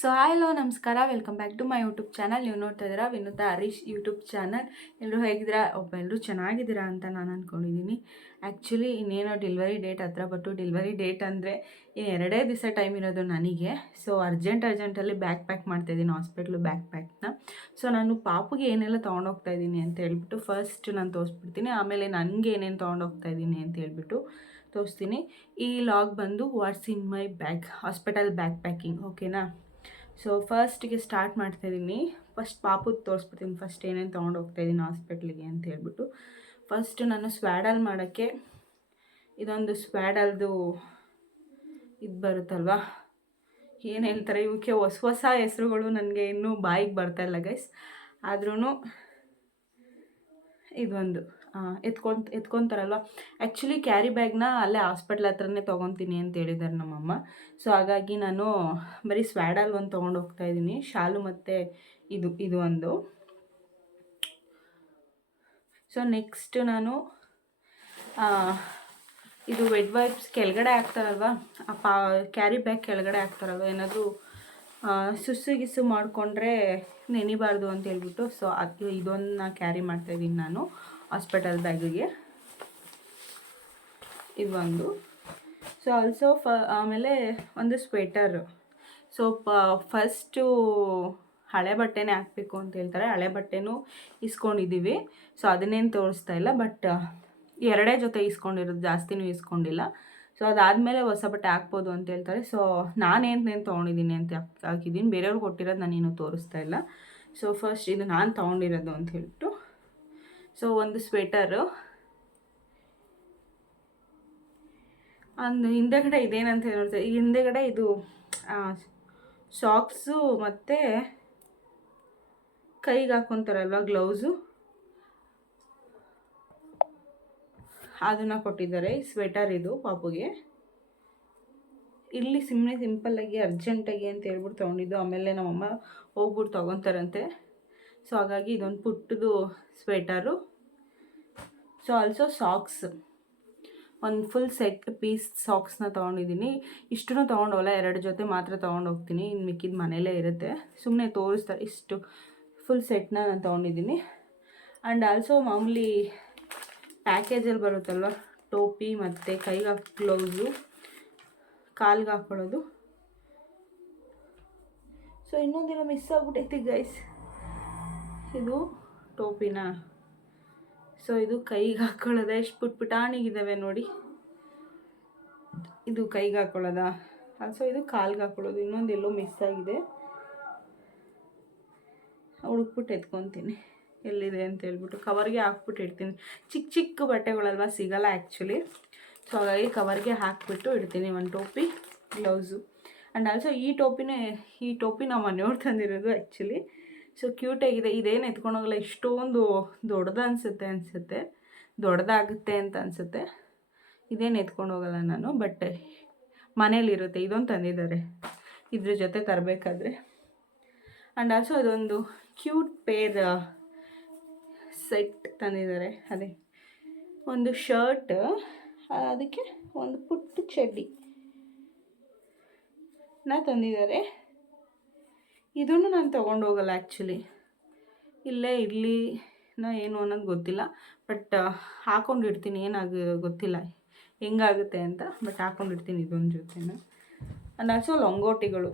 So hi hello ನಮಸ್ಕಾರ, welcome back to my YouTube channel. ನೀವು ನೋಡ್ತಾ ಇದ್ದೀರಾ ವಿನುತಾ ಹರೀಶ್ ಯೂಟ್ಯೂಬ್ ಚಾನಲ್. ಎಲ್ಲರೂ ಹೇಗಿದ್ದೀರಾ? ಎಲ್ಲರೂ ಚೆನ್ನಾಗಿದ್ದೀರಾ ಅಂತ ನಾನು ಅಂದ್ಕೊಂಡಿದ್ದೀನಿ. ಆ್ಯಕ್ಚುಲಿ ಇನ್ನೇನೋ ಡೆಲಿವರಿ ಡೇಟ್ ಹತ್ರ ಬಟ್ಟು, ಡೆಲಿವರಿ ಡೇಟ್ ಅಂದರೆ ಇನ್ನೆರಡೇ ದಿವಸ ಟೈಮ್ ಇರೋದು ನನಗೆ. ಸೊ ಅರ್ಜೆಂಟಲ್ಲಿ ಬ್ಯಾಗ್ ಪ್ಯಾಕ್ ಮಾಡ್ತಾಯಿದ್ದೀನಿ, ಹಾಸ್ಪಿಟ್ಲು ಬ್ಯಾಗ್ ಪ್ಯಾಕ್ನ. ಸೊ ನಾನು ಪಾಪುಗೆ ಏನೆಲ್ಲ ತೊಗೊಂಡೋಗ್ತಾ ಇದ್ದೀನಿ ಅಂತ ಹೇಳ್ಬಿಟ್ಟು ಫಸ್ಟ್ ನಾನು ತೋರಿಸ್ಬಿಡ್ತೀನಿ. ಆಮೇಲೆ ನನಗೆ ಏನೇನು ತೊಗೊಂಡೋಗ್ತಾ ಇದ್ದೀನಿ ಅಂತ ಹೇಳ್ಬಿಟ್ಟು ತೋರಿಸ್ತೀನಿ. ಈ ಲಾಗ್ ಬಂದು ವಾಟ್ಸ್ ಇನ್ ಮೈ ಬ್ಯಾಗ್, ಹಾಸ್ಪಿಟಲ್ ಬ್ಯಾಗ್ ಪ್ಯಾಕಿಂಗ್, ಓಕೆನಾ? ಸೊ ಫಸ್ಟಿಗೆ ಸ್ಟಾರ್ಟ್ ಮಾಡ್ತಾಯಿದ್ದೀನಿ. ಫಸ್ಟ್ ಪಾಪುದು ತೋರಿಸ್ಬಿಡ್ತೀನಿ, ಫಸ್ಟ್ ಏನೇನು ತೊಗೊಂಡು ಹೋಗ್ತಾಯಿದ್ದೀನಿ ಹಾಸ್ಪಿಟ್ಲಿಗೆ ಅಂತ ಹೇಳ್ಬಿಟ್ಟು. ಫಸ್ಟ್ ನಾನು ಸ್ವ್ಯಾಡಲ್ ಮಾಡೋಕ್ಕೆ ಇದೊಂದು ಸ್ವ್ಯಾಡಲ್ದು ಇದು ಬರುತ್ತಲ್ವ, ಏನು ಹೇಳ್ತಾರೆ ಇವಕ್ಕೆ, ಹೊಸ ಹೆಸ್ರುಗಳು ನನಗೆ ಇನ್ನೂ ಬಾಯಿಗೆ ಬರ್ತಾಯಿಲ್ಲ ಗೈಸ್. ಆದ್ರೂ ಇದೊಂದು ಎತ್ಕೊತಾರಲ್ವ. ಆ್ಯಕ್ಚುಲಿ ಕ್ಯಾರಿ ಬ್ಯಾಗ್ನ ಅಲ್ಲೇ ಹಾಸ್ಪಿಟ್ಲ್ ಹತ್ರನೇ ತೊಗೊತೀನಿ ಅಂತ ಹೇಳಿದ್ದಾರೆ ನಮ್ಮಮ್ಮ. ಸೊ ಹಾಗಾಗಿ ನಾನು ಬರೀ ಸ್ವ್ಯಾಡಲ್ ಒಂದು ತೊಗೊಂಡು ಹೋಗ್ತಾಯಿದ್ದೀನಿ, ಶಾಲು ಮತ್ತು ಇದು ಒಂದು. ಸೊ ನೆಕ್ಸ್ಟ್ ನಾನು ಇದು ವೆಡ್ ವೈಪ್ಸ್ ಕೆಳಗಡೆ ಹಾಕ್ತಾರಲ್ವ, ಕ್ಯಾರಿ ಬ್ಯಾಗ್ ಕೆಳಗಡೆ ಹಾಕ್ತಾರಲ್ವ, ಏನಾದರೂ ಸುಸ್ಸು ಮಾಡಿಕೊಂಡ್ರೆ ನೆನಿಬಾರ್ದು ಅಂತ ಹೇಳ್ಬಿಟ್ಟು, ಸೊ ಅದು ಇದೊಂದನ್ನ ಕ್ಯಾರಿ ಮಾಡ್ತಾಯಿದ್ದೀನಿ ನಾನು ಹಾಸ್ಪಿಟಲ್ ಬ್ಯಾಗಿಗೆ, ಇದೊಂದು. ಸೊ ಆಲ್ಸೋ ಆಮೇಲೆ ಒಂದು ಸ್ವೆಟರು. ಸೊ ಫಸ್ಟು ಹಳೆ ಬಟ್ಟೆನೇ ಹಾಕಬೇಕು ಅಂತ ಹೇಳ್ತಾರೆ, ಹಳೆ ಬಟ್ಟೆನೂ ಇಸ್ಕೊಂಡಿದ್ದೀವಿ. ಸೊ ಅದನ್ನೇನು ತೋರಿಸ್ತಾ ಇಲ್ಲ, ಬಟ್ ಎರಡೇ ಜೊತೆ ಇಸ್ಕೊಂಡಿರೋದು, ಜಾಸ್ತಿನೂ ಇಸ್ಕೊಂಡಿಲ್ಲ. ಸೊ ಅದಾದಮೇಲೆ ಹೊಸ ಬಟ್ಟೆ ಹಾಕ್ಬೋದು ಅಂತ ಹೇಳ್ತಾರೆ. ಸೊ ನಾನೇನು ತೊಗೊಂಡಿದ್ದೀನಿ ಅಂತ ಹಾಕಿದ್ದೀನಿ, ಬೇರೆಯವ್ರಿಗೆ ಕೊಟ್ಟಿರೋದು ನಾನೇನು ತೋರಿಸ್ತಾ ಇಲ್ಲ. ಸೊ ಫಸ್ಟ್ ಇದು ನಾನು ತೊಗೊಂಡಿರೋದು ಅಂತ ಹೇಳ್ಬಿಟ್ಟು. ಸೊ ಒಂದು ಸ್ವೆಟರು, ಒಂದು ಹಿಂದೆಗಡೆ ಇದೇನಂತ ನೋಡ್ತಾರೆ, ಈ ಹಿಂದೆಗಡೆ ಇದು ಸಾಕ್ಸು ಮತ್ತು ಕೈಗೆ ಹಾಕ್ಕೊತಾರಲ್ವ ಗ್ಲೌಸು, ಅದನ್ನು ಕೊಟ್ಟಿದ್ದಾರೆ. ಸ್ವೆಟರ್ ಇದು ಪಾಪುಗೆ. ಇಲ್ಲಿ ಸಿಂಪಲ್ಲಾಗಿ ಅರ್ಜೆಂಟಾಗಿ ಅಂತ ಹೇಳ್ಬಿಟ್ಟು ತೊಗೊಂಡಿದ್ದು, ಆಮೇಲೆ ನಮ್ಮಮ್ಮ ಹೋಗ್ಬಿಟ್ಟು ತೊಗೊತಾರಂತೆ. ಸೊ ಹಾಗಾಗಿ ಇದೊಂದು ಪುಟ್ಟದು ಸ್ವೆಟರು. ಸೊ ಆಲ್ಸೋ ಸಾಕ್ಸ್, ಒಂದು ಫುಲ್ ಸೆಟ್ ಪೀಸ್ ಸಾಕ್ಸ್ನ ತೊಗೊಂಡಿದ್ದೀನಿ. ಇಷ್ಟೂ ತೊಗೊಂಡೋಗಲ್ಲ, 2 ಜೊತೆ ಮಾತ್ರ ತೊಗೊಂಡೋಗ್ತೀನಿ, ಇನ್ನು ಮಿಕ್ಕಿದ ಮನೇಲೇ ಇರುತ್ತೆ. ಸುಮ್ಮನೆ ತೋರಿಸ್ತಾರೆ, ಇಷ್ಟು ಫುಲ್ ಸೆಟ್ನ ನಾನು ತೊಗೊಂಡಿದ್ದೀನಿ. ಆ್ಯಂಡ್ ಆಲ್ಸೋ ಮಾಮೂಲಿ ಪ್ಯಾಕೇಜಲ್ಲಿ ಬರುತ್ತಲ್ವ, ಟೋಪಿ ಮತ್ತು ಕೈಗೆ ಹಾಕೋ ಗ್ಲೌಸು, ಕಾಲ್ಗೆ ಹಾಕ್ಕೊಳ್ಳೋದು. ಸೊ ಇನ್ನೊಂದೇನೋ ಮಿಸ್ ಆಗ್ಬಿಟ್ಟೈತಿ ಗೈಸ್, ಇದು ಟೋಪಿನ. ಸೊ ಇದು ಕೈಗೆ ಹಾಕ್ಕೊಳ್ಳೋದ, ಎಷ್ಟು ಪುಟ್ಟಾಣಿಗಿದ್ದಾವೆ ನೋಡಿ, ಇದು ಕೈಗೆ ಹಾಕ್ಕೊಳ್ಳೋದ. ಆಲ್ಸೋ ಇದು ಕಾಲ್ಗೆ ಹಾಕ್ಕೊಳ್ಳೋದು. ಇನ್ನೊಂದೆಲ್ಲೋ ಮಿಸ್ ಆಗಿದೆ, ಹುಡುಕ್ಬಿಟ್ಟು ಎತ್ಕೊತೀನಿ ಎಲ್ಲಿದೆ ಅಂತ ಹೇಳ್ಬಿಟ್ಟು. ಕವರ್ಗೆ ಹಾಕ್ಬಿಟ್ಟು ಇಡ್ತೀನಿ, ಚಿಕ್ಕ ಬಟ್ಟೆಗಳಲ್ವ ಸಿಗಲ್ಲ ಆ್ಯಕ್ಚುಲಿ. ಸೊ ಹಾಗಾಗಿ ಕವರ್ಗೆ ಹಾಕ್ಬಿಟ್ಟು ಇಡ್ತೀನಿ. ಒಂದು ಟೋಪಿ, ಗ್ಲೌಸು. ಆ್ಯಂಡ್ ಆಲ್ಸೋ ಈ ಟೋಪಿ ನಾವು ಮನೆಯವ್ರು ತಂದಿರೋದು ಆ್ಯಕ್ಚುಲಿ. ಸೊ ಕ್ಯೂಟಾಗಿದೆ. ಇದೇನು ಎತ್ಕೊಂಡೋಗಲ್ಲ, ಇಷ್ಟೊಂದು ದೊಡ್ಡದು ಅನಿಸುತ್ತೆ, ದೊಡ್ಡದಾಗುತ್ತೆ ಅಂತ ಅನಿಸುತ್ತೆ. ಇದೇನು ಎತ್ಕೊಂಡು ಹೋಗಲ್ಲ ನಾನು, ಬಟ್ ಮನೇಲಿರುತ್ತೆ. ಇದೊಂದು ತಂದಿದ್ದಾರೆ, ಇದ್ರ ಜೊತೆ ತರಬೇಕಾದ್ರೆ. ಆ್ಯಂಡ್ ಆಲ್ಸೋ ಅದೊಂದು ಕ್ಯೂಟ್ ಪೇರ್ ಸೆಟ್ ತಂದಿದ್ದಾರೆ. ಅದೇ ಒಂದು ಶರ್ಟ್, ಅದಕ್ಕೆ ಒಂದು ಪುಟ್ಟ ಚಡ್ಡಿ ತಂದಿದ್ದಾರೆ. ಇದನ್ನು ನಾನು ತೊಗೊಂಡು ಹೋಗಲ್ಲ ಆ್ಯಕ್ಚುಲಿ, ಇಲ್ಲೇ ಇರಲಿ ಏನು ಅನ್ನೋದು ಗೊತ್ತಿಲ್ಲ, ಬಟ್ ಹಾಕ್ಕೊಂಡಿರ್ತೀನಿ. ಗೊತ್ತಿಲ್ಲ ಹೆಂಗಾಗುತ್ತೆ ಅಂತ, ಬಟ್ ಹಾಕ್ಕೊಂಡಿರ್ತೀನಿ ಇದೊಂದು ಜೊತೆನ. ಆ್ಯಂಡ್ ಆಲ್ಸೋ ಲಂಗೋಟಿಗಳು,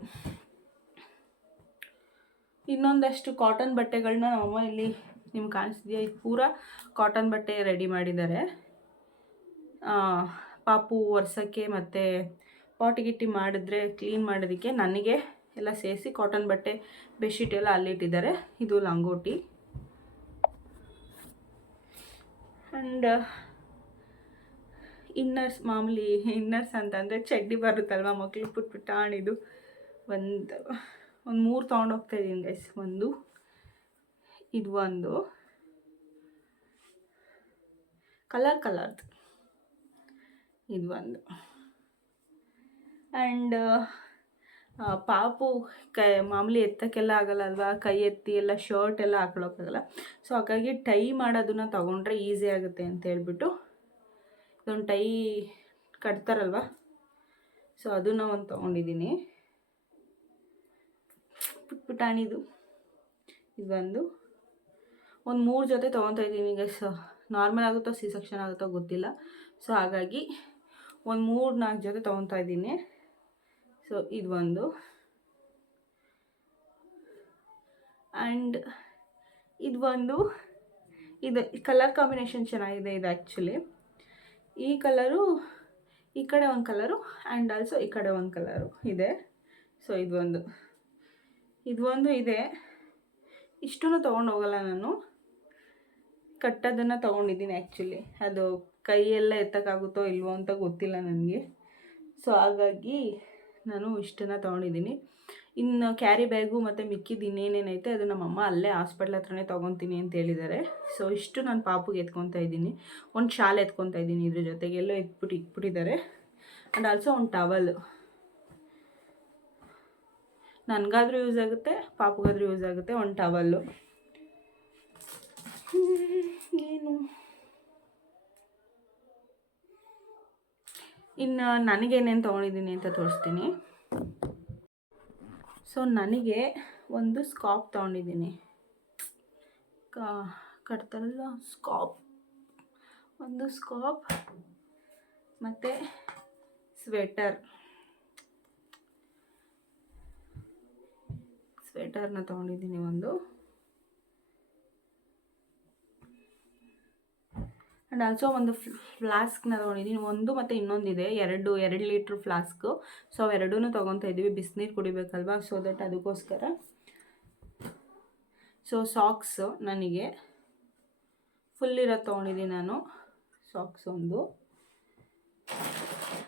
ಇನ್ನೊಂದಷ್ಟು ಕಾಟನ್ ಬಟ್ಟೆಗಳನ್ನ ನಮ್ಮಮ್ಮ ಇಲ್ಲಿ ನಿಮ್ಗೆ ಕಾಣಿಸ್ತಿದೆಯಾ, ಇದು ಪೂರಾ ಕಾಟನ್ ಬಟ್ಟೆ ರೆಡಿ ಮಾಡಿದ್ದಾರೆ. ಪಾಪು ಒರ್ಸೋಕ್ಕೆ ಮತ್ತು ಪಾಟಿ ಮಾಡಿದ್ರೆ ಕ್ಲೀನ್ ಮಾಡೋದಕ್ಕೆ ನನಗೆ ಎಲ್ಲ ಸೇರಿಸಿ ಕಾಟನ್ ಬಟ್ಟೆ, ಬೆಡ್ಶೀಟ್ ಎಲ್ಲ ಅಲ್ಲಿಟ್ಟಿದ್ದಾರೆ. ಇದು ಲಂಗೋಟಿ. ಆ್ಯಂಡ್ ಇನ್ನರ್ಸ್, ಮಾಮೂಲಿ ಇನ್ನರ್ಸ್ ಅಂತಂದರೆ ಚಡ್ಡಿ ಬರುತ್ತಲ್ವ ಮಕ್ಕಳು, ಪುಟ್ಟಾಣಿದು ಒಂದು 3 ತೊಗೊಂಡೋಗ್ತಾಯಿದ್ದೀನಿ ಗೈಸ್. ಇದು ಒಂದು ಕಲರ್ದು, ಇದು ಒಂದು. ಆ್ಯಂಡ್ ಪಾಪು ಮಾಮೂಲಿ ಎತ್ತಕ್ಕೆಲ್ಲ ಆಗಲ್ಲ ಅಲ್ವಾ, ಕೈ ಎತ್ತಿ ಎಲ್ಲ ಶರ್ಟ್ ಎಲ್ಲ ಹಾಕ್ಕೊಳ್ಳೋಕ್ಕಾಗಲ್ಲ. ಸೊ ಹಾಗಾಗಿ ಟೈ ಮಾಡೋದನ್ನ ತೊಗೊಂಡ್ರೆ ಈಸಿ ಆಗುತ್ತೆ ಅಂತ ಹೇಳ್ಬಿಟ್ಟು ಇದೊಂದು ಟೈ ಕಟ್ತಾರಲ್ವ, ಸೊ ಅದನ್ನು ಒಂದು ತೊಗೊಂಡಿದ್ದೀನಿ. ಪುಟಾಣಿದು ಇದೊಂದು 3 ಜೊತೆ ತೊಗೊತಾ ಇದ್ದೀನಿ ಗೈಸ್. ನಾರ್ಮಲ್ ಆಗುತ್ತೋ ಸಿ ಸೆಕ್ಷನ್ ಆಗುತ್ತೋ ಗೊತ್ತಿಲ್ಲ. ಸೊ ಹಾಗಾಗಿ 3-4 ಜೊತೆ ತೊಗೊತಾ ಇದ್ದೀನಿ. ಸೊ ಇದು ಒಂದು. ಆ್ಯಂಡ್ ಇದು ಒಂದು. ಇದು ಕಲರ್ ಕಾಂಬಿನೇಷನ್ ಚೆನ್ನಾಗಿದೆ. ಇದು ಆ್ಯಕ್ಚುಲಿ ಈ ಕಲರು, ಈ ಕಡೆ ಒಂದು ಕಲರು ಆ್ಯಂಡ್ ಆಲ್ಸೋ ಈ ಕಡೆ ಒಂದು ಕಲರು ಇದೆ. ಸೊ ಇದು ಒಂದು ಇದೆ. ಇಷ್ಟೂ ತೊಗೊಂಡು ಹೋಗಲ್ಲ ನಾನು, ಕಟ್ಟೋದನ್ನು ತೊಗೊಂಡಿದ್ದೀನಿ ಆ್ಯಕ್ಚುಲಿ. ಅದು ಕೈಯೆಲ್ಲ ಎತ್ತಕ್ಕಾಗುತ್ತೋ ಇಲ್ವೋ ಅಂತ ಗೊತ್ತಿಲ್ಲ ನನಗೆ. ಸೊ ಹಾಗಾಗಿ ನಾನು ಇಷ್ಟನ್ನು ತೊಗೊಂಡಿದ್ದೀನಿ. ಇನ್ನು ಕ್ಯಾರಿ ಬ್ಯಾಗು ಮತ್ತು ಮಿಕ್ಕಿದ್ದು ಇನ್ನೇನೇನೈತೆ ಅದು ನಮ್ಮಮ್ಮ ಅಲ್ಲೇ ಹಾಸ್ಪಿಟ್ಲ್ ಹತ್ರನೇ ತೊಗೊತೀನಿ ಅಂತ ಹೇಳಿದ್ದಾರೆ. ಸೊ ಇಷ್ಟು ನಾನು ಪಾಪುಗೆ ಎತ್ಕೊತಾ ಇದ್ದೀನಿ. ಒಂದು ಶಾಲೆ ಎತ್ಕೊತಾ ಇದ್ದೀನಿ, ಇದ್ರ ಜೊತೆಗೆ ಎಲ್ಲೋ ಇಟ್ಬಿಟ್ಟಿದ್ದಾರೆ. ಆ್ಯಂಡ್ ಆಲ್ಸೋ ಒಂದು ಟವಲ್ಲು ನನಗಾದ್ರೂ ಯೂಸ್ ಆಗುತ್ತೆ, ಪಾಪುಗಾದ್ರೂ ಯೂಸ್ ಆಗುತ್ತೆ. ಒಂದು ಟವಲ್ಲು. ಏನು ಇನ್ನು ನನಗೇನೇನು ತೊಗೊಂಡಿದ್ದೀನಿ ಅಂತ ತೋರಿಸ್ತೀನಿ. ಸೊ ನನಗೆ ಒಂದು ಸ್ಕಾಪ್ ತೊಗೊಂಡಿದ್ದೀನಿ. ಕಟ್ತಾರಲ್ಲ ಸ್ಕಾಪ್, ಒಂದು ಸ್ಕಾಪ್ ಮತ್ತು ಸ್ವೆಟರ್ನ ತೊಗೊಂಡಿದ್ದೀನಿ ಒಂದು. ಆ್ಯಂಡ್ ಆಲ್ಸೋ ಒಂದು ಫ್ಲಾಸ್ಕ್ನ ತೊಗೊಂಡಿದ್ದೀನಿ. ಒಂದು ಮತ್ತು ಇನ್ನೊಂದಿದೆ, 2 ಲೀಟ್ರ್ ಫ್ಲಾಸ್ಕು. ಸೊ ಅವೆರಡೂ ತೊಗೊತಾ ಇದ್ದೀವಿ, ಬಿಸಿನೀರು ಕುಡಿಬೇಕಲ್ವ. ಸೊ ದಟ್ ಅದಕ್ಕೋಸ್ಕರ. ಸೊ ಸಾಕ್ಸು ನನಗೆ ಫುಲ್ ಇರೋದು ತೊಗೊಂಡಿದ್ದೀನಿ ನಾನು, ಸಾಕ್ಸ್ ಒಂದು.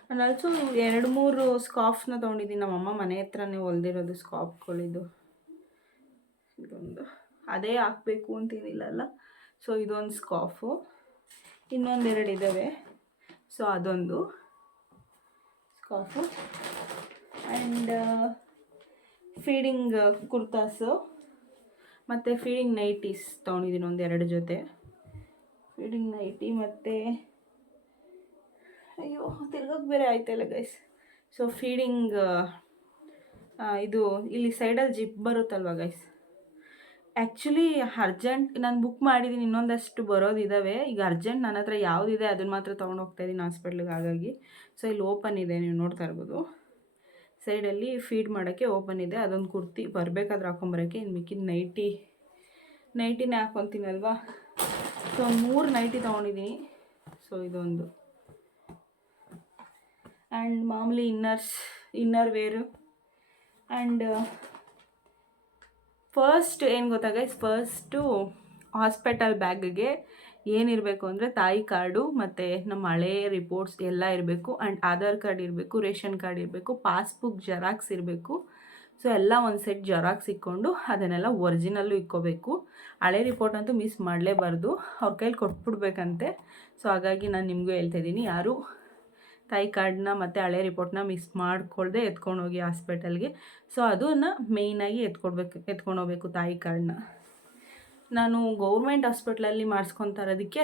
ಆ್ಯಂಡ್ ಆಲ್ಸೋ 2-3 ಸ್ಕಾರ್ಫ್ನ ತೊಗೊಂಡಿದ್ದೀನಿ. ನಮ್ಮಮ್ಮ ಮನೆ ಹತ್ರನೇ ಹೊಲ್ದಿರೋದು ಸ್ಕಾರ್ಫ್ಗಳಿದು. ಇದೊಂದು ಅದೇ ಹಾಕಬೇಕು ಅಂತೇನಿಲ್ಲಲ್ಲ. ಸೊ ಇದೊಂದು ಸ್ಕಾರ್ಫು, ಇನ್ನೊಂದೆರಡು ಇದ್ದಾವೆ. ಸೊ ಅದೊಂದು ಸ್ಕಾರ್ಫು. ಆ್ಯಂಡ್ ಫೀಡಿಂಗ್ ಕುರ್ತಾಸು ಮತ್ತು ಫೀಡಿಂಗ್ ನೈಟೀಸ್ ತೊಗೊಂಡಿದ್ದೀನಿ ಒಂದು 2 ಜೊತೆ. ಫೀಡಿಂಗ್ ನೈಟಿ ಮತ್ತು ಅಯ್ಯೋ ತಿರ್ಗೋಕ್ಕೆ ಬೇರೆ ಆಯ್ತಲ್ಲ ಗೈಸ್. ಸೊ ಫೀಡಿಂಗ್ ಇದು ಇಲ್ಲಿ ಸೈಡಲ್ಲಿ ಜಿಪ್ ಬರುತ್ತಲ್ವ ಗೈಸ್. ಆ್ಯಕ್ಚುಲಿ ಅರ್ಜೆಂಟ್ ನಾನು ಬುಕ್ ಮಾಡಿದ್ದೀನಿ, ಇನ್ನೊಂದಷ್ಟು ಬರೋದಿದ್ದಾವೆ. ಈಗ ಅರ್ಜೆಂಟ್ ನನ್ನ ಹತ್ರ ಯಾವುದಿದೆ ಅದನ್ನು ಮಾತ್ರ ತೊಗೊಂಡು ಹೋಗ್ತಾಯಿದ್ದೀನಿ ಹಾಸ್ಪಿಟ್ಲಿಗೆ. ಹಾಗಾಗಿ ಸೊ ಇಲ್ಲಿ ಓಪನ್ ಇದೆ, ನೀವು ನೋಡ್ತಾ ಇರ್ಬೋದು. ಸೈಡಲ್ಲಿ ಫೀಡ್ ಮಾಡೋಕ್ಕೆ ಓಪನ್ ಇದೆ. ಅದೊಂದು ಕುರ್ತಿ ಬರಬೇಕಾದ್ರೆ ಹಾಕೊಂಬರೋಕ್ಕೆ. ಇನ್ನು ಮಿಕ್ಕಿದ ನೈಟಿನೇ ಹಾಕ್ಕೊತೀನಲ್ವಾ. ಸೊ 3 ನೈಟಿ ತೊಗೊಂಡಿದ್ದೀನಿ. ಸೊ ಇದೊಂದು. ಆ್ಯಂಡ್ ಮಾಮೂಲಿ ಇನ್ನರ್ ವೇರು. ಆ್ಯಂಡ್ ಫಸ್ಟ್ ಏನು ಗೊತ್ತಾ ಗೈಸ್, ಫಸ್ಟು ಹಾಸ್ಪಿಟಲ್ ಬ್ಯಾಗ್ಗೆ ಏನಿರಬೇಕು ಅಂದರೆ ತಾಯಿ ಕಾರ್ಡು ಮತ್ತು ನಮ್ಮ ಹಳೇ ರಿಪೋರ್ಟ್ಸ್ ಎಲ್ಲ ಇರಬೇಕು. ಆ್ಯಂಡ್ ಆಧಾರ್ ಕಾರ್ಡ್ ಇರಬೇಕು, ರೇಷನ್ ಕಾರ್ಡ್ ಇರಬೇಕು, ಪಾಸ್ಬುಕ್ ಜೆರಾಕ್ಸ್ ಇರಬೇಕು. ಸೊ ಎಲ್ಲ ಒಂದು ಸೆಟ್ ಜೆರಾಕ್ಸ್ ಇಕ್ಕೊಂಡು ಅದನ್ನೆಲ್ಲ ಒರಿಜಿನಲ್ಲು ಇಕ್ಕೋಬೇಕು. ಹಳೆ ರಿಪೋರ್ಟ್ ಅಂತೂ ಮಿಸ್ ಮಾಡಲೇಬಾರ್ದು, ಅವ್ರ ಕೈಲಿ ಕೊಟ್ಬಿಡ್ಬೇಕಂತೆ. ಸೊ ಹಾಗಾಗಿ ನಾನು ನಿಮಗೂ ಹೇಳ್ತಾಯಿದ್ದೀನಿ, ಯಾರು ತಾಯಿ ಕಾರ್ಡನ್ನ ಮತ್ತು ಹಳೆ ರಿಪೋರ್ಟ್ನ ಮಿಸ್ ಮಾಡ್ಕೊಳ್ದೆ ಎತ್ಕೊಂಡೋಗಿ ಹಾಸ್ಪಿಟಲ್ಗೆ. ಸೊ ಅದನ್ನು ಮೇಯ್ನಾಗಿ ಎತ್ಕೊಂಡೋಗ್ಬೇಕು ತಾಯಿ ಕಾರ್ಡನ್ನ. ನಾನು ಗೌರ್ಮೆಂಟ್ ಹಾಸ್ಪಿಟ್ಲಲ್ಲಿ ಮಾಡಿಸ್ಕೊತಾ ಇರೋದಕ್ಕೆ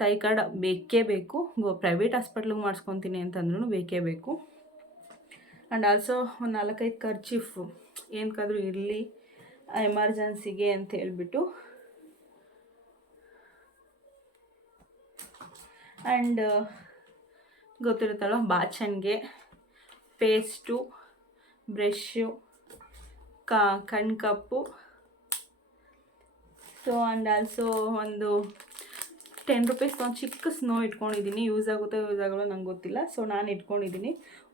ತಾಯಿ ಕಾರ್ಡ್ ಬೇಕೇ ಬೇಕು. ಪ್ರೈವೇಟ್ ಹಾಸ್ಪಿಟ್ಲಿಗೆ ಮಾಡಿಸ್ಕೊತೀನಿ ಅಂತಂದ್ರೂ ಬೇಕೇ ಬೇಕು. ಆ್ಯಂಡ್ ಆಲ್ಸೋ ಒಂದು 4-5 ಖರ್ಚೀಫು ಏನಕ್ಕಾದ್ರೂ ಇರಲಿ ಎಮರ್ಜೆನ್ಸಿಗೆ ಅಂತ ಹೇಳ್ಬಿಟ್ಟು. ಆ್ಯಂಡ್ ಗೊತ್ತಿರುತ್ತಲ್ಲ ಬಾಚಣಿಗೆ, ಪೇಸ್ಟು, ಬ್ರಷ್ಷು, ಕಣ್ಕಪ್ಪು. ಸೊ ಆ್ಯಂಡ್ ಆಲ್ಸೋ ಒಂದು 10 ರೂಪೀಸ್ ಒಂದು ಚಿಕ್ಕ ಸ್ನೋ ಇಟ್ಕೊಂಡಿದ್ದೀನಿ. ಯೂಸ್ ಆಗುತ್ತೋ ಯೂಸ್ ಆಗೋಲ್ಲ ನಂಗೆ ಗೊತ್ತಿಲ್ಲ. ಸೊ ನಾನು ಇಟ್ಕೊಂಡಿದ್ದೀನಿ.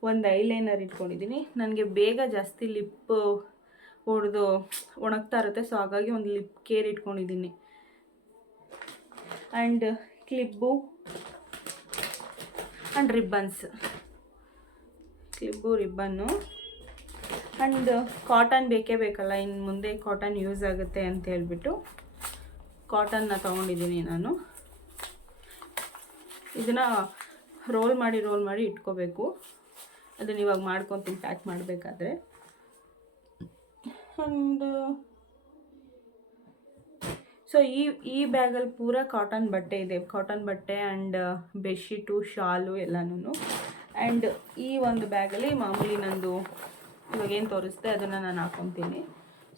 ಒಂದು ಐಲೈನರ್ ಇಟ್ಕೊಂಡಿದ್ದೀನಿ. ನನಗೆ ಬೇಗ ಜಾಸ್ತಿ ಲಿಪ್ ಹೊಡೆದು ಒಣಗ್ತಾ ಇರುತ್ತೆ. ಸೊ ಹಾಗಾಗಿ ಒಂದು ಲಿಪ್ ಕೇರ್ ಇಟ್ಕೊಂಡಿದ್ದೀನಿ. And clip and ribbon and cotton ಬೇಕೇ ಬೇಕಲ್ಲ, ಇನ್ನು ಮುಂದೆ ಕಾಟನ್ ಯೂಸ್ ಆಗುತ್ತೆ ಅಂತ ಹೇಳ್ಬಿಟ್ಟು ಕಾಟನ್ನ ತೊಗೊಂಡಿದ್ದೀನಿ ನಾನು. ಇದನ್ನು ರೋಲ್ ಮಾಡಿ ಇಟ್ಕೋಬೇಕು. ಅದನ್ನು ಇವಾಗ ಮಾಡ್ಕೊತೀನಿ ಪ್ಯಾಕ್ ಮಾಡಬೇಕಾದ್ರೆ. ಆ್ಯಂಡ್ ಸೊ ಈ ಬ್ಯಾಗಲ್ಲಿ ಪೂರ ಕಾಟನ್ ಬಟ್ಟೆ ಇದೆ. ಕಾಟನ್ ಬಟ್ಟೆ ಆ್ಯಂಡ್ ಬೆಡ್ಶೀಟು, ಶಾಲು ಎಲ್ಲನೂ. ಆ್ಯಂಡ್ ಈ ಒಂದು ಬ್ಯಾಗಲ್ಲಿ ಮಾಮೂಲಿ ನಂದು ಇವಾಗೇನು ತೋರಿಸ್ತೆ ಅದನ್ನು ನಾನು ಹಾಕ್ಕೊತೀನಿ.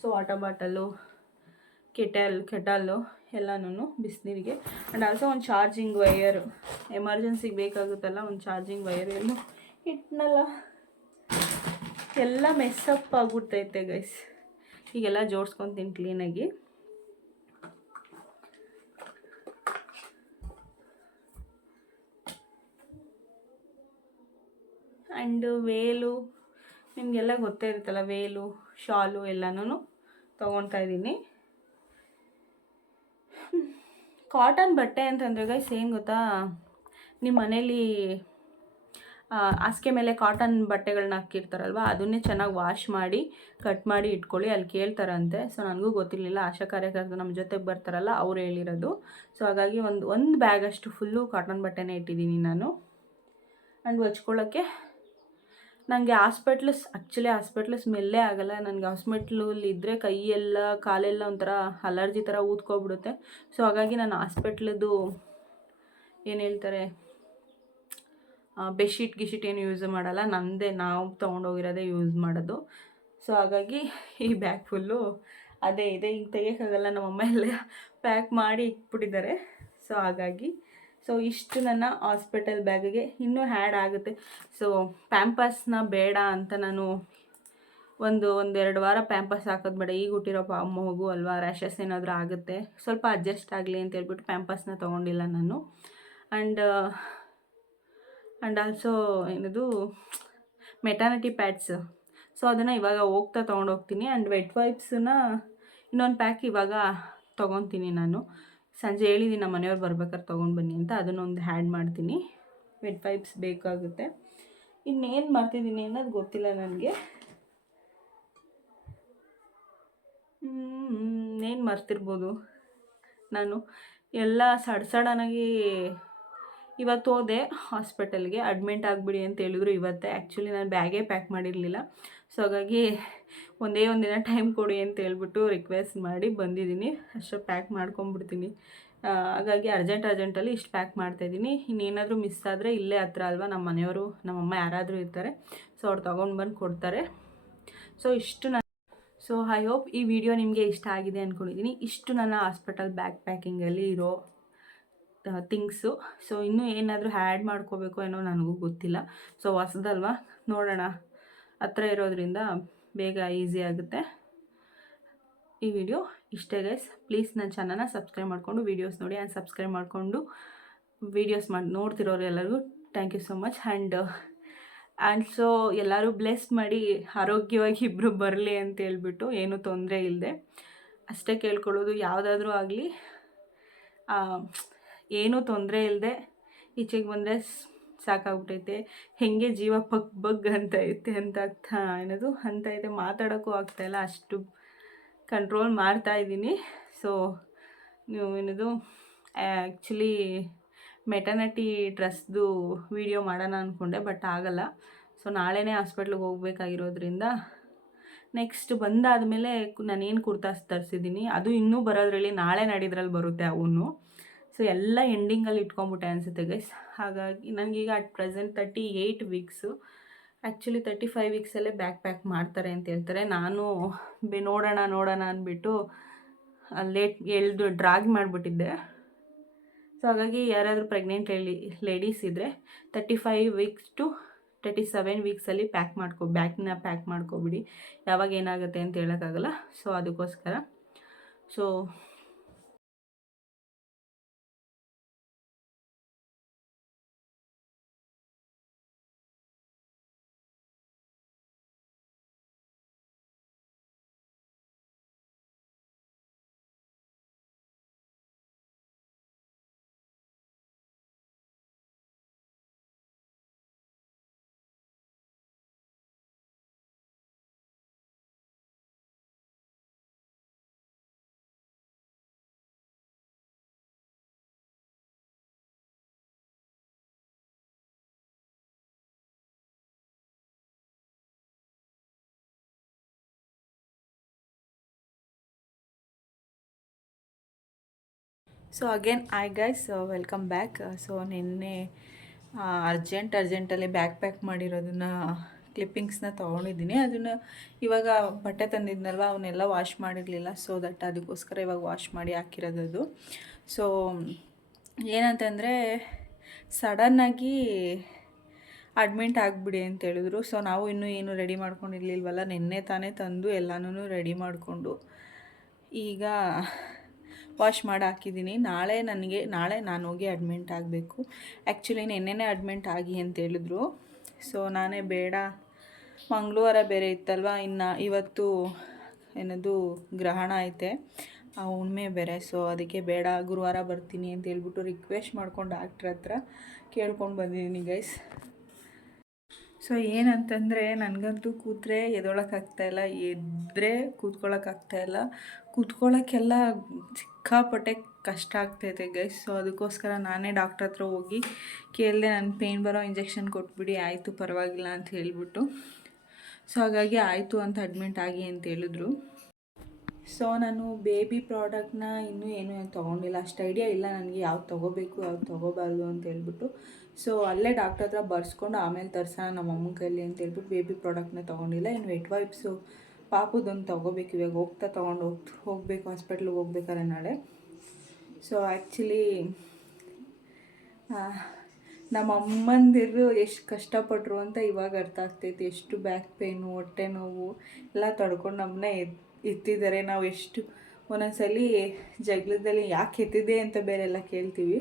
ಸೊ ವಾಟರ್ ಬಾಟಲು, ಕೆಟಲ್ಲು ಎಲ್ಲನೂ ಬಿಸಿನೀರಿಗೆ. ಆ್ಯಂಡ್ ಆಲ್ಸೋ ಒಂದು ಚಾರ್ಜಿಂಗ್ ವೈಯರು, ಎಮರ್ಜೆನ್ಸಿಗೆ ಬೇಕಾಗುತ್ತಲ್ಲ ಒಂದು ಚಾರ್ಜಿಂಗ್ ವೈರ್. ಏನು ಇಟ್ನಲ್ಲ, ಎಲ್ಲ ಮೆಸ್ಸಪ್ ಆಗ್ಬಿಡ್ತೈತೆ ಗೈಸ್. ಈಗೆಲ್ಲ ಜೋಡಿಸ್ಕೊತೀನಿ ಕ್ಲೀನಾಗಿ. ಆ್ಯಂಡ್ ವೇಲು ನಿಮಗೆಲ್ಲ ಗೊತ್ತೇ ಇರುತ್ತಲ್ಲ, ವೇಲು, ಶಾಲು ಎಲ್ಲನೂ ತೊಗೊಳ್ತಾ ಇದ್ದೀನಿ. ಕಾಟನ್ ಬಟ್ಟೆ ಅಂತಂದರೆ ಗೈಸ್ ಏನು ಗೊತ್ತಾ, ನಿಮ್ಮ ಮನೇಲಿ ಹಾಸಿಗೆ ಮೇಲೆ ಕಾಟನ್ ಬಟ್ಟೆಗಳನ್ನ ಹಾಕಿರ್ತಾರಲ್ವ, ಅದನ್ನೇ ಚೆನ್ನಾಗಿ ವಾಶ್ ಮಾಡಿ ಕಟ್ ಮಾಡಿ ಇಟ್ಕೊಳ್ಳಿ, ಅಲ್ಲಿ ಕೇಳ್ತಾರಂತೆ. ಸೊ ನನಗೂ ಗೊತ್ತಿರಲಿಲ್ಲ, ಆಶಾ ಕಾರ್ಯಕರ್ತರು ನಮ್ಮ ಜೊತೆಗೆ ಬರ್ತಾರಲ್ಲ ಅವ್ರು ಹೇಳಿರೋದು. ಸೊ ಹಾಗಾಗಿ ಒಂದು ಬ್ಯಾಗ್ ಅಷ್ಟು ಫುಲ್ಲು ಕಾಟನ್ ಬಟ್ಟೆನೇ ಇಟ್ಟಿದ್ದೀನಿ ನಾನು. ಆ್ಯಂಡ್ ಹೊಚ್ಕೊಳ್ಳೋಕ್ಕೆ ನನಗೆ ಹಾಸ್ಪಿಟ್ಲು ಸ್ಮೆಲ್ಲೇ ಆಗೋಲ್ಲ. ನನಗೆ ಹಾಸ್ಪಿಟ್ಲಲ್ಲಿ ಇದ್ದರೆ ಕೈಯೆಲ್ಲ ಕಾಲೆಲ್ಲ ಒಂಥರ ಅಲರ್ಜಿ ಥರ ಊದ್ಕೊಬಿಡುತ್ತೆ. ಸೊ ಹಾಗಾಗಿ ನಾನು ಹಾಸ್ಪಿಟ್ಲದ್ದು ಏನು ಹೇಳ್ತಾರೆ ಬೆಡ್ಶೀಟ್ ಏನು ಯೂಸ್ ಮಾಡಲ್ಲ, ನಾವು ತೊಗೊಂಡೋಗಿರೋದೇ ಯೂಸ್ ಮಾಡೋದು. ಸೊ ಹಾಗಾಗಿ ಈ ಬ್ಯಾಗ್ ಫುಲ್ಲು ಅದೇ ಇದೆ. ಈಗ ತೆಗಿಯೋಕ್ಕಾಗಲ್ಲ, ನಮ್ಮಮ್ಮ ಎಲ್ಲ ಪ್ಯಾಕ್ ಮಾಡಿ ಇಟ್ಬಿಟ್ಟಿದ್ದಾರೆ. ಸೊ ಹಾಗಾಗಿ ಇಷ್ಟು ನನ್ನ ಹಾಸ್ಪಿಟಲ್ ಬ್ಯಾಗಿಗೆ. ಇನ್ನೂ ಹ್ಯಾಡ್ ಆಗುತ್ತೆ. ಸೊ ಪ್ಯಾಂಪರ್ಸ್ನ ಬೇಡ ಅಂತ ನಾನು ಒಂದೆರಡು ವಾರ ಪ್ಯಾಂಪರ್ಸ್ ಹಾಕೋದು ಬೇಡ, ಈಗ ಹುಟ್ಟಿರೋ ಮಗು ಅಲ್ವಾ, ರ್ಯಾಷಸ್ ಏನಾದರೂ ಆಗುತ್ತೆ, ಸ್ವಲ್ಪ ಅಡ್ಜಸ್ಟ್ ಆಗಲಿ ಅಂತ ಹೇಳ್ಬಿಟ್ಟು ಪ್ಯಾಂಪರ್ಸ್ನ ತೊಗೊಂಡಿಲ್ಲ ನಾನು. ಆ್ಯಂಡ್ ಆಲ್ಸೋ ಏನದು ಮೆಟರ್ನಿಟಿ ಪ್ಯಾಡ್ಸ್. ಸೊ ಅದನ್ನು ಇವಾಗ ಹೋಗ್ತಾ ತೊಗೊಂಡೋಗ್ತೀನಿ. ಆ್ಯಂಡ್ ವೆಟ್ ವೈಪ್ಸನ್ನ ಇನ್ನೊಂದು ಪ್ಯಾಕ್ ಇವಾಗ ತೊಗೊತೀನಿ ನಾನು. ಸಂಜೆ ಹೇಳಿದ್ದೀನಿ ನಮ್ಮ ಮನೆಯವ್ರು ಬರ್ಬೇಕಾದ್ರೆ ತೊಗೊಂಡು ಬನ್ನಿ ಅಂತ, ಅದನ್ನೊಂದು ಹ್ಯಾಡ್ ಮಾಡ್ತೀನಿ. ವೆಟ್ ವೈಪ್ಸ್ ಬೇಕಾಗುತ್ತೆ. ಇನ್ನೇನು ಮಾಡ್ತಿದ್ದೀನಿ ಅನ್ನೋದು ಗೊತ್ತಿಲ್ಲ ನನಗೆ. ಏನು ಮರ್ತಿರ್ಬೋದು ನಾನು. ಎಲ್ಲ ಸಡನ್ನಾಗಿ ಇವತ್ತು ಹೋದೆ ಹಾಸ್ಪಿಟಲ್ಗೆ, ಅಡ್ಮಿಂಟ್ ಆಗಿಬಿಡಿ ಅಂತ ಹೇಳಿದ್ರು ಇವತ್ತೇ. ಆ್ಯಕ್ಚುಲಿ ನಾನು ಬ್ಯಾಗೇ ಪ್ಯಾಕ್ ಮಾಡಿರಲಿಲ್ಲ. ಸೊ ಹಾಗಾಗಿ ಒಂದೇ ಒಂದಿನ ಟೈಮ್ ಕೊಡಿ ಅಂತ ಹೇಳ್ಬಿಟ್ಟು ರಿಕ್ವೆಸ್ಟ್ ಮಾಡಿ ಬಂದಿದ್ದೀನಿ. ಅಷ್ಟು ಪ್ಯಾಕ್ ಮಾಡ್ಕೊಂಬಿಡ್ತೀನಿ. ಹಾಗಾಗಿ ಅರ್ಜೆಂಟಲ್ಲಿ ಇಷ್ಟು ಪ್ಯಾಕ್ ಮಾಡ್ತಾಯಿದ್ದೀನಿ. ಇನ್ನೇನಾದರೂ ಮಿಸ್ ಆದರೆ ಇಲ್ಲೇ ಹತ್ರ ಅಲ್ವಾ, ನಮ್ಮ ಮನೆಯವರು ನಮ್ಮಮ್ಮ ಯಾರಾದರೂ ಇರ್ತಾರೆ. ಸೊ ಅವ್ರು ತೊಗೊಂಡು ಬಂದು ಕೊಡ್ತಾರೆ. ಸೊ ಐ ಹೋಪ್ ಈ ವಿಡಿಯೋ ನಿಮಗೆ ಇಷ್ಟ ಆಗಿದೆ ಅಂದ್ಕೊಂಡಿದ್ದೀನಿ. ಇಷ್ಟು ನನ್ನ ಹಾಸ್ಪಿಟಲ್ ಬ್ಯಾಗ್ ಪ್ಯಾಕಿಂಗಲ್ಲಿ ಇರೋ ಥಿಂಗ್ಸು. ಸೊ ಇನ್ನೂ ಏನಾದರೂ ಆ್ಯಡ್ ಮಾಡ್ಕೋಬೇಕು ಏನೋ ನನಗೂ ಗೊತ್ತಿಲ್ಲ. ಸೊ ಹೊಸದಲ್ವಾ, ನೋಡೋಣ. ಹತ್ರ ಇರೋದ್ರಿಂದ ಬೇಗ ಈಸಿ ಆಗುತ್ತೆ. ಈ ವಿಡಿಯೋ ಇಷ್ಟೇ ಗೈಸ್. ಪ್ಲೀಸ್ ನನ್ನ ಚಾನಲ್ನ ಸಬ್ಸ್ಕ್ರೈಬ್ ಮಾಡಿಕೊಂಡು ವೀಡಿಯೋಸ್ ನೋಡಿ. ಆ್ಯಂಡ್ ಸಬ್ಸ್ಕ್ರೈಬ್ ಮಾಡಿಕೊಂಡು ವೀಡಿಯೋಸ್ ನೋಡ್ತಿರೋರು ಎಲ್ಲರಿಗೂ thank you so much. And so ಎಲ್ಲರೂ ಬ್ಲೆಸ್ ಮಾಡಿ ಆರೋಗ್ಯವಾಗಿ ಇಬ್ಬರು ಬರಲಿ ಅಂತ ಹೇಳ್ಬಿಟ್ಟು, ಏನೂ ತೊಂದರೆ ಇಲ್ಲದೆ ಅಷ್ಟೇ ಕೇಳ್ಕೊಳ್ಳೋದು. ಯಾವುದಾದ್ರೂ ಆಗಲಿ ಏನೂ ತೊಂದರೆ ಇಲ್ಲದೆ ಈಚೆಗೆ ಬಂದರೆ ಸಾಕಾಗ್ಬಿಟ್ಟೈತೆ. ಹೆಂಗೆ ಜೀವ ಬಗ್ ಅಂತ ಐತೆ ಅಂತ ಐತೆ, ಮಾತಾಡೋಕ್ಕೂ ಆಗ್ತಾಯಿಲ್ಲ, ಅಷ್ಟು ಕಂಟ್ರೋಲ್ ಮಾಡ್ತಾಯಿದ್ದೀನಿ. ಸೊ ನೀವು ಆ್ಯಕ್ಚುಲಿ ಮೆಟರ್ನಿಟಿ ಡ್ರೆಸ್ದು ವಿಡಿಯೋ ಮಾಡೋಣ ಅಂದ್ಕೊಂಡೆ, ಬಟ್ ಆಗಲ್ಲ. ಸೊ ನಾಳೆನೇ ಹಾಸ್ಪಿಟ್ಲಿಗೆ ಹೋಗ್ಬೇಕಾಗಿರೋದ್ರಿಂದ ನೆಕ್ಸ್ಟ್ ಬಂದಾದಮೇಲೆ ನಾನೇನು ಕುರ್ತಾಸ್ ತರಿಸಿದ್ದೀನಿ ಅದು ಇನ್ನೂ ಬರೋದ್ರಲ್ಲಿ ನಾಳೆ ನಾಡಿದ್ರಲ್ಲಿ ಬರುತ್ತೆ ಅವನು. ಸೊ ಎಲ್ಲ ಎಂಡಿಂಗಲ್ಲಿ ಇಟ್ಕೊಂಬಿಟ್ಟೆ ಅನಿಸುತ್ತೆ ಗೈಸ್. ಹಾಗಾಗಿ ನನಗೀಗ ಅಟ್ ಪ್ರೆಸೆಂಟ್ 38 ವೀಕ್ಸು. ಆ್ಯಕ್ಚುಲಿ 35 ವೀಕ್ಸಲ್ಲೇ ಪ್ಯಾಕ್ ಮಾಡ್ತಾರೆ ಅಂತ ಹೇಳ್ತಾರೆ. ನಾನು ನೋಡೋಣ ಅಂದ್ಬಿಟ್ಟು ಡ್ರಾಗ್ ಮಾಡಿಬಿಟ್ಟಿದ್ದೆ. ಸೊ ಹಾಗಾಗಿ ಯಾರಾದರೂ ಪ್ರೆಗ್ನೆಂಟ್ ಲೇಡೀಸ್ ಇದ್ದರೆ 35 ವೀಕ್ಸ್ ಟು 37 ವೀಕ್ಸಲ್ಲಿ ಬ್ಯಾಗ್ನ ಪ್ಯಾಕ್ ಮಾಡ್ಕೊಬಿಡಿ. ಯಾವಾಗ ಏನಾಗುತ್ತೆ ಅಂತ ಹೇಳೋಕ್ಕಾಗಲ್ಲ. ಸೊ ಅದಕ್ಕೋಸ್ಕರ so again guys welcome back. So ನಿನ್ನೆ ಅರ್ಜೆಂಟಲ್ಲಿ ಬ್ಯಾಗ್ ಪ್ಯಾಕ್ ಮಾಡಿರೋದನ್ನು ಕ್ಲಿಪ್ಪಿಂಗ್ಸ್ನ ತೊಗೊಂಡಿದ್ದೀನಿ. ಅದನ್ನು ಇವಾಗ ಬಟ್ಟೆ ತಂದಿದ್ನಲ್ವ ಅವನ್ನೆಲ್ಲ ವಾಶ್ ಮಾಡಿರಲಿಲ್ಲ, ಸೊ ದಟ್ ಅದಕ್ಕೋಸ್ಕರ ಇವಾಗ ವಾಶ್ ಮಾಡಿ ಹಾಕಿರೋದು. ಸೊ ಏನಂತಂದರೆ ಸಡನ್ನಾಗಿ ಅಡ್ಮಿಂಟ್ ಆಗಿಬಿಡಿ ಅಂತ ಹೇಳಿದ್ರು. ಸೊ ನಾವು ಇನ್ನೂ ಏನು ರೆಡಿ ಮಾಡ್ಕೊಂಡಿರಲಿಲ್ವಲ್ಲ, ನಿನ್ನೆ ತಾನೇ ತಂದು ಎಲ್ಲನೂ ರೆಡಿ ಮಾಡಿಕೊಂಡು ಈಗ ವಾಶ್ ಮಾಡಿ ಹಾಕಿದ್ದೀನಿ. ನಾಳೆ ನಾನು ಹೋಗಿ ಅಡ್ಮಿಂಟ್ ಆಗಬೇಕು. ಆ್ಯಕ್ಚುಲಿ ನೆನ್ನೆನೇ ಅಡ್ಮಿಂಟ್ ಆಗಿ ಅಂತ ಹೇಳಿದ್ರು. ಸೊ ನಾನೇ ಬೇಡ, ಮಂಗಳವಾರ ಬೇರೆ ಇತ್ತಲ್ವ, ಇನ್ನು ಇವತ್ತು ಏನದು ಗ್ರಹಣ ಐತೆ, ಆ ಹುಣ್ಣಿಮೆ ಬೇರೆ. ಸೊ ಅದಕ್ಕೆ ಬೇಡ, ಗುರುವಾರ ಬರ್ತೀನಿ ಅಂತ ಹೇಳ್ಬಿಟ್ಟು ರಿಕ್ವೆಸ್ಟ್ ಮಾಡ್ಕೊಂಡು ಡಾಕ್ಟ್ರ್ ಹತ್ರ ಕೇಳ್ಕೊಂಡು ಬಂದಿದ್ದೀನಿ ಗೈಸ್. ಸೊ ಏನಂತಂದರೆ ನನಗಂತೂ ಕೂತ್ರೆ ಎದೊಳಕ್ಕಾಗ್ತಾಯಿಲ್ಲ, ಎದ್ದರೆ ಕೂತ್ಕೊಳ್ಳೋಕ್ಕಾಗ್ತಾಯಿಲ್ಲ, ಕೂತ್ಕೊಳ್ಳೋಕ್ಕೆಲ್ಲ ಸಿಕ್ಕಾಪಟ್ಟೆ ಕಷ್ಟ ಆಗ್ತೈತೆ ಗೈಸ್. ಸೊ ಅದಕ್ಕೋಸ್ಕರ ನಾನೇ ಡಾಕ್ಟ್ರ್ ಹತ್ರ ಹೋಗಿ ಕೇಳಿದೆ, ನನ್ನ ಪೇಯ್ನ್ ಬರೋ ಇಂಜೆಕ್ಷನ್ ಕೊಟ್ಬಿಡಿ, ಆಯಿತು ಪರವಾಗಿಲ್ಲ ಅಂತ ಹೇಳಿಬಿಟ್ಟು. ಸೊ ಹಾಗಾಗಿ ಆಯಿತು ಅಂತ ಅಡ್ಮಿಂಟ್ ಆಗಿ ಅಂತ ಹೇಳಿದ್ರು. ಸೊ ನಾನು ಬೇಬಿ ಪ್ರಾಡಕ್ಟ್ನ ಇನ್ನೂ ಏನೂ ತೊಗೊಂಡಿಲ್ಲ, ಅಷ್ಟು ಐಡಿಯಾ ಇಲ್ಲ ನನಗೆ ಯಾವ್ದು ತೊಗೋಬೇಕು ಯಾವ್ದು ತೊಗೋಬಾರ್ದು ಅಂತ ಹೇಳ್ಬಿಟ್ಟು. ಸೊ ಅಲ್ಲೇ ಡಾಕ್ಟ್ರ್ ಹತ್ರ ಬರ್ಸ್ಕೊಂಡು ಆಮೇಲೆ ತರ್ಸೋಣ ನಮ್ಮ ಅಮ್ಮನ ಕೈಲಿ ಅಂತ ಹೇಳ್ಬಿಟ್ಟು ಬೇಬಿ ಪ್ರಾಡಕ್ಟ್ನ ತೊಗೊಂಡಿಲ್ಲ. ಇನ್ನು ವೆಟ್ ವೈಪ್ಸು ಪಾಪುದೊಂದು ತೊಗೋಬೇಕು, ಇವಾಗ ಹೋಗಬೇಕು ಹಾಸ್ಪಿಟ್ಲಿಗೆ ಹೋಗ್ಬೇಕಾದ್ರೆ ನಾಳೆ. ಸೊ ಆ್ಯಕ್ಚುಲಿ ನಮ್ಮ ಅಮ್ಮಂದಿರು ಎಷ್ಟು ಕಷ್ಟಪಟ್ಟರು ಅಂತ ಇವಾಗ ಅರ್ಥ ಆಗ್ತೈತಿ. ಎಷ್ಟು ಬ್ಯಾಕ್ ಪೇಯ್ನು, ಹೊಟ್ಟೆ ನೋವು ಎಲ್ಲ ತಡ್ಕೊಂಡು ನಮ್ಮನ್ನ ಎತ್ತಿದ್ದಾರೆ. ನಾವು ಎಷ್ಟು ಒಂದೊಂದ್ಸಲಿ ಜಗಳದಲ್ಲಿ ಯಾಕೆ ಎತ್ತಿದೆ ಅಂತ ಬೇರೆ ಎಲ್ಲ ಕೇಳ್ತೀವಿ.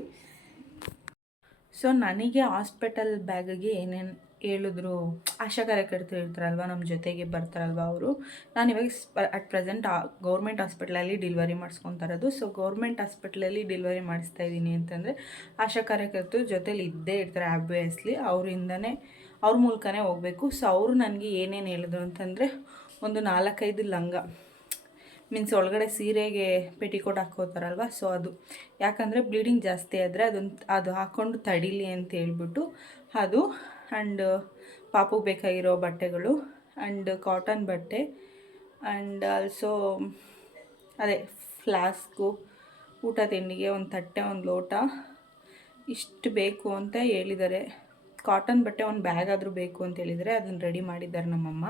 ಸೊ ನನಗೆ ಹಾಸ್ಪಿಟಲ್ ಬ್ಯಾಗಿಗೆ ಏನೇನು ಹೇಳಿದ್ರು, ಆಶಾ ಕಾರ್ಯಕರ್ತರು ಇರ್ತಾರಲ್ವ, ನಮ್ಮ ಜೊತೆಗೆ ಬರ್ತಾರಲ್ವ ಅವರು. ನಾನು ಇವಾಗ ಅಟ್ ಪ್ರೆಸೆಂಟ್ ಗೌರ್ಮೆಂಟ್ ಹಾಸ್ಪಿಟ್ಲಲ್ಲಿ ಡೆಲಿವರಿ ಮಾಡಿಸ್ಕೊತಾ ಇರೋದು. ಸೊ ಗೌರ್ಮೆಂಟ್ ಹಾಸ್ಪಿಟ್ಲಲ್ಲಿ ಡೆಲಿವರಿ ಮಾಡಿಸ್ತಾ ಇದ್ದೀನಿ ಅಂತಂದರೆ ಆಶಾ ಕಾರ್ಯಕರ್ತರು ಜೊತೇಲಿ ಇದ್ದೇ ಇರ್ತಾರೆ ಆಬ್ವಿಯಸ್ಲಿ, ಅವ್ರ ಮೂಲಕನೇ ಹೋಗಬೇಕು. ಸೊ ಅವರು ನನಗೆ ಏನೇನು ಹೇಳಿದ್ರು ಅಂತಂದರೆ, ಒಂದು 4-5 ಲಂಗ, ಮೀನ್ಸ್ ಒಳಗಡೆ ಸೀರೆಗೆ ಪೆಟಿಕೋಟ್ ಹಾಕ್ಕೋತಾರಲ್ವ, ಸೊ ಅದು ಯಾಕಂದರೆ ಬ್ಲೀಡಿಂಗ್ ಜಾಸ್ತಿ ಆದರೆ ಅದು ಹಾಕ್ಕೊಂಡು ತಡೀಲಿ ಅಂತ ಹೇಳ್ಬಿಟ್ಟು ಅದು. ಆ್ಯಂಡ್ ಪಾಪು ಬೇಕಾಗಿರೋ ಬಟ್ಟೆಗಳು, ಆ್ಯಂಡ್ ಕಾಟನ್ ಬಟ್ಟೆ, ಆ್ಯಂಡ್ ಆಲ್ಸೋ ಅದೇ ಫ್ಲಾಸ್ಕು, ಊಟ ತಿಂಡಿಗೆ ಒಂದು ತಟ್ಟೆ, ಒಂದು ಲೋಟ, ಇಷ್ಟು ಬೇಕು ಅಂತ ಹೇಳಿದ್ದಾರೆ. ಕಾಟನ್ ಬಟ್ಟೆ ಒಂದು ಬ್ಯಾಗ್ ಆದರೂ ಬೇಕು ಅಂತ ಹೇಳಿದರೆ ಅದನ್ನು ರೆಡಿ ಮಾಡಿದ್ದಾರೆ ನಮ್ಮಮ್ಮ.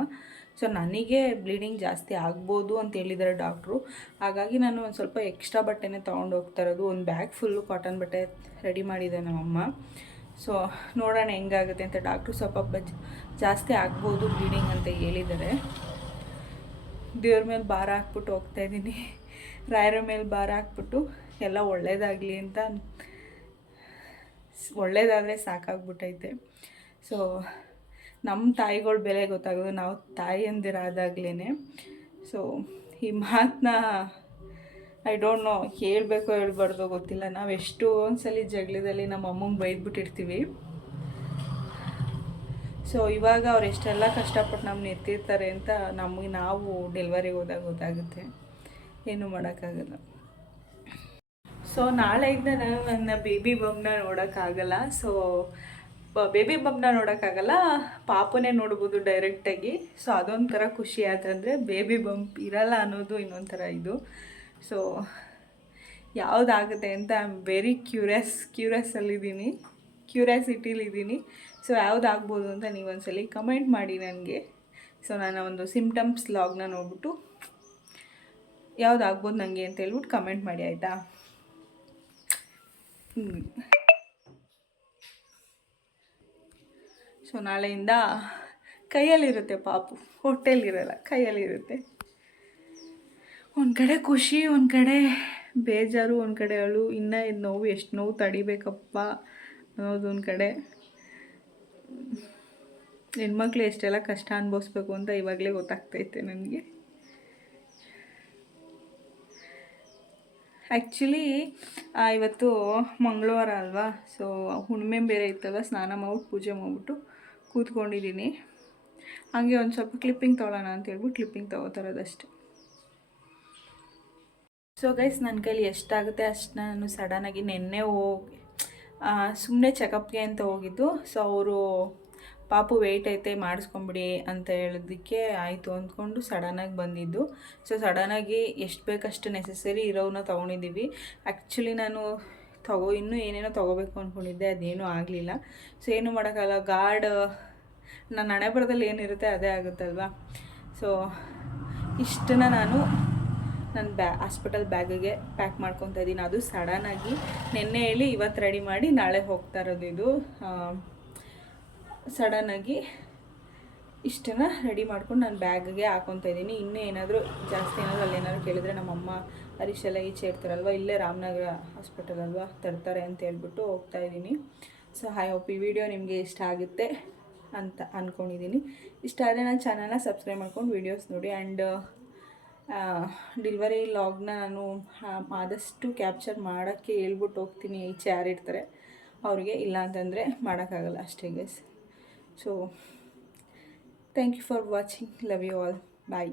ಸೊ ನನಗೆ ಬ್ಲೀಡಿಂಗ್ ಜಾಸ್ತಿ ಆಗ್ಬೋದು ಅಂತ ಹೇಳಿದ್ದಾರೆ ಡಾಕ್ಟ್ರು. ಹಾಗಾಗಿ ನಾನು ಒಂದು ಸ್ವಲ್ಪ ಎಕ್ಸ್ಟ್ರಾ ಬಟ್ಟೆನೇ ತೊಗೊಂಡು ಹೋಗ್ತಾ ಇರೋದು. ಒಂದು ಬ್ಯಾಗ್ ಫುಲ್ಲು ಕಾಟನ್ ಬಟ್ಟೆ ರೆಡಿ ಮಾಡಿದೆ ನಮ್ಮಮ್ಮ. ಸೊ ನೋಡೋಣ ಹೆಂಗಾಗುತ್ತೆ ಅಂತ. ಡಾಕ್ಟ್ರು ಸ್ವಲ್ಪ ಜಾಸ್ತಿ ಆಗ್ಬೋದು ಬ್ಲೀಡಿಂಗ್ ಅಂತ ಹೇಳಿದ್ದಾರೆ. ದೇವ್ರ ಮೇಲೆ ಭಾರ ಹಾಕ್ಬಿಟ್ಟು ಹೋಗ್ತಾಯಿದ್ದೀನಿ, ರಾಯರ ಮೇಲೆ ಭಾರ ಹಾಕ್ಬಿಟ್ಟು ಎಲ್ಲ ಒಳ್ಳೇದಾಗಲಿ ಅಂತ. ಒಳ್ಳೇದಾದರೆ ಸಾಕಾಗ್ಬಿಟ್ಟೈತೆ. ಸೊ ನಮ್ಮ ತಾಯಿಗಳ ಬೆಲೆ ಗೊತ್ತಾಗೋದು ನಾವು ತಾಯಿಯಂದಿರಾದಾಗಲೇ. ಸೊ ಈ ಮಾತನ್ನ ಐ ಡೋಂಟ್ ನೋ ಹೇಳಬೇಕೋ ಹೇಳ್ಬಾರ್ದು ಗೊತ್ತಿಲ್ಲ. ನಾವು ಎಷ್ಟೊಂದ್ಸಲಿ ಜಗಳದಲ್ಲಿ ನಮ್ಮ ಅಮ್ಮಂಗೆ ಬೈದ್ಬಿಟ್ಟಿರ್ತೀವಿ. ಸೊ ಇವಾಗ ಅವ್ರು ಎಷ್ಟೆಲ್ಲ ಕಷ್ಟಪಟ್ಟು ನಮ್ಮನ್ನ ಎತ್ತಿರ್ತಾರೆ ಅಂತ ನಾವು ಡೆಲಿವರಿಗೆ ಹೋದಾಗ ಗೊತ್ತಾಗುತ್ತೆ, ಏನೂ ಮಾಡೋಕ್ಕಾಗಲ್ಲ. ಸೊ ನಾಳೆಯಿಂದ ನಾನು ನನ್ನ ಬೇಬಿ ಬಮ್ನ ನೋಡೋಕ್ಕಾಗಲ್ಲ. ಸೊ ಬೇಬಿ ಬಮ್ನ ನೋಡೋಕ್ಕಾಗಲ್ಲ, ಪಾಪನೇ ನೋಡ್ಬೋದು ಡೈರೆಕ್ಟಾಗಿ. ಸೊ ಅದೊಂಥರ ಖುಷಿ ಆತಂದರೆ ಬೇಬಿ ಬಂಪ್ ಇರಲ್ಲ ಅನ್ನೋದು ಇನ್ನೊಂಥರ ಇದು. ಸೊ ಯಾವುದಾಗುತ್ತೆ ಅಂತ ಐ ಆಮ್ ವೆರಿ ಕ್ಯೂರಿಯಾಸಿಟಿಲಿದ್ದೀನಿ. ಸೊ ಯಾವುದಾಗ್ಬೋದು ಅಂತ ನೀವೊಂದ್ಸಲಿ ಕಮೆಂಟ್ ಮಾಡಿ ನನಗೆ. ಸೊ ನಾನು ಒಂದು ಸಿಮ್ಟಮ್ಸ್ ಲಾಗ್ನ ನೋಡ್ಬಿಟ್ಟು ಯಾವುದಾಗ್ಬೋದು ನನಗೆ ಅಂತ ಹೇಳ್ಬಿಟ್ಟು ಕಮೆಂಟ್ ಮಾಡಿ, ಆಯಿತಾ? ಸೊ ನಾಳೆಯಿಂದ ಕೈಯಲ್ಲಿರುತ್ತೆ ಪಾಪು, ಹೊಟ್ಟೆಲಿರಲ್ಲ, ಕೈಯಲ್ಲಿರುತ್ತೆ. ಒಂದು ಕಡೆ ಖುಷಿ, ಒಂದು ಕಡೆ ಬೇಜಾರು, ಒಂದು ಕಡೆ ಅಳು, ಇನ್ನೂ ಇದು ನೋವು, ಎಷ್ಟು ನೋವು ತಡಿಬೇಕಪ್ಪ ಅನ್ನೋದು ಒಂದು ಕಡೆ. ಹೆಣ್ಮಕ್ಳು ಎಷ್ಟೆಲ್ಲ ಕಷ್ಟ ಅನುಭವಿಸ್ಬೇಕು ಅಂತ ಇವಾಗಲೇ ಗೊತ್ತಾಗ್ತೈತೆ ನನಗೆ. ಆ್ಯಕ್ಚುಲಿ ಇವತ್ತು ಮಂಗಳವಾರ ಅಲ್ವಾ, ಸೊ ಹುಣ್ಣಿಮೆ ಬೇರೆ ಇತ್ತಲ್ವ, ಸ್ನಾನ ಮಾಡ್ಬಿಟ್ಟು ಪೂಜೆ ಮಾಡಿಬಿಟ್ಟು ಕೂತ್ಕೊಂಡಿದ್ದೀನಿ. ಹಾಗೆ ಒಂದು ಸ್ವಲ್ಪ ಕ್ಲಿಪ್ಪಿಂಗ್ ತೊಗೊಳ್ಳೋಣ ಅಂತ ಹೇಳ್ಬಿಟ್ಟು ಕ್ಲಿಪ್ಪಿಂಗ್ ತೊಗೋತಾರದಷ್ಟೆ. ಸೊ ಗೈಸ್, ನನ್ನ ಕೈಲಿ ಎಷ್ಟಾಗುತ್ತೆ ಅಷ್ಟು ನಾನು ಸಡನ್ನಾಗಿ ನೆನ್ನೆ ಸುಮ್ಮನೆ ಚೆಕಪ್ಗೆ ಅಂತ ಹೋಗಿದ್ದು. ಸೊ ಅವರು ಪಾಪು ವೆಯ್ಟ್ ಐತೆ ಮಾಡಿಸ್ಕೊಂಬಿಡಿ ಅಂತ ಹೇಳಿದ್ದಕ್ಕೆ ಆಯಿತು ಅಂದ್ಕೊಂಡು ಸಡನ್ನಾಗಿ ಬಂದಿದ್ದು. ಸೊ ಸಡನ್ನಾಗಿ ಎಷ್ಟು ಬೇಕಷ್ಟು ನೆಸೆಸರಿ ಇರೋವನ್ನ ತೊಗೊಂಡಿದ್ದೀವಿ. ಆ್ಯಕ್ಚುಲಿ ನಾನು ಇನ್ನೂ ಏನೇನೋ ತೊಗೋಬೇಕು ಅಂದ್ಕೊಂಡಿದ್ದೆ, ಅದೇನೂ ಆಗಲಿಲ್ಲ. ಸೊ ಏನೂ ಮಾಡೋಕ್ಕಾಗಲ್ಲ, ಗಾರ್ಡ್ ನನ್ನ ಹಣೆ ಬರದಲ್ಲಿ ಏನಿರುತ್ತೆ ಅದೇ ಆಗುತ್ತಲ್ವಾ. ಸೊ ಇಷ್ಟನ್ನು ನಾನು ನನ್ನ ಹಾಸ್ಪಿಟಲ್ ಬ್ಯಾಗಿಗೆ ಪ್ಯಾಕ್ ಮಾಡ್ಕೊತಾ ಇದ್ದೀನಿ. ಅದು ಸಡನ್ನಾಗಿ ನೆನ್ನೆ ಹೇಳಿ ಇವತ್ತು ರೆಡಿ ಮಾಡಿ ನಾಳೆ ಹೋಗ್ತಾ ಇರೋದು. ಇದು ಸಡನ್ನಾಗಿ ಇಷ್ಟನ್ನು ರೆಡಿ ಮಾಡ್ಕೊಂಡು ನಾನು ಬ್ಯಾಗಿಗೆ ಹಾಕ್ಕೊತಾ ಇದ್ದೀನಿ. ಇನ್ನೂ ಏನಾದರೂ ಜಾಸ್ತಿ ಏನಾದರೂ ಅಲ್ಲೇನಾದ್ರು ಕೇಳಿದ್ರೆ ನಮ್ಮಮ್ಮ ಹರೀಶ್ ಎಲ್ಲ ಈಚೆ ಇರ್ತಾರಲ್ವ, ಇಲ್ಲೇ ರಾಮನಗರ ಹಾಸ್ಪಿಟಲ್ ಅಲ್ವಾ, ತರ್ತಾರೆ ಅಂತ ಹೇಳ್ಬಿಟ್ಟು ಹೋಗ್ತಾ ಇದ್ದೀನಿ. ಸೊ ಐ ಹೋಪ್ ಈ ವಿಡಿಯೋ ನಿಮಗೆ ಇಷ್ಟ ಆಗುತ್ತೆ ಅಂತ ಅಂದ್ಕೊಂಡಿದ್ದೀನಿ. ಇಷ್ಟ ಆದರೆ ನನ್ನ ಚಾನಲ್ನ ಸಬ್ಸ್ಕ್ರೈಬ್ ಮಾಡ್ಕೊಂಡು ವೀಡಿಯೋಸ್ ನೋಡಿ. ಆ್ಯಂಡ್ ಡೆಲಿವರಿ ಲಾಗ್ನ ನಾನು ಆದಷ್ಟು ಕ್ಯಾಪ್ಚರ್ ಮಾಡೋಕ್ಕೆ ಹೇಳ್ಬಿಟ್ಟು ಹೋಗ್ತೀನಿ. ಈಚೆ ಯಾರಿರ್ತಾರೆ ಅವ್ರಿಗೆ, ಇಲ್ಲ ಅಂತಂದರೆ ಮಾಡೋಕ್ಕಾಗಲ್ಲ ಅಷ್ಟೇ guys. So thank you for watching. Love you all. Bye.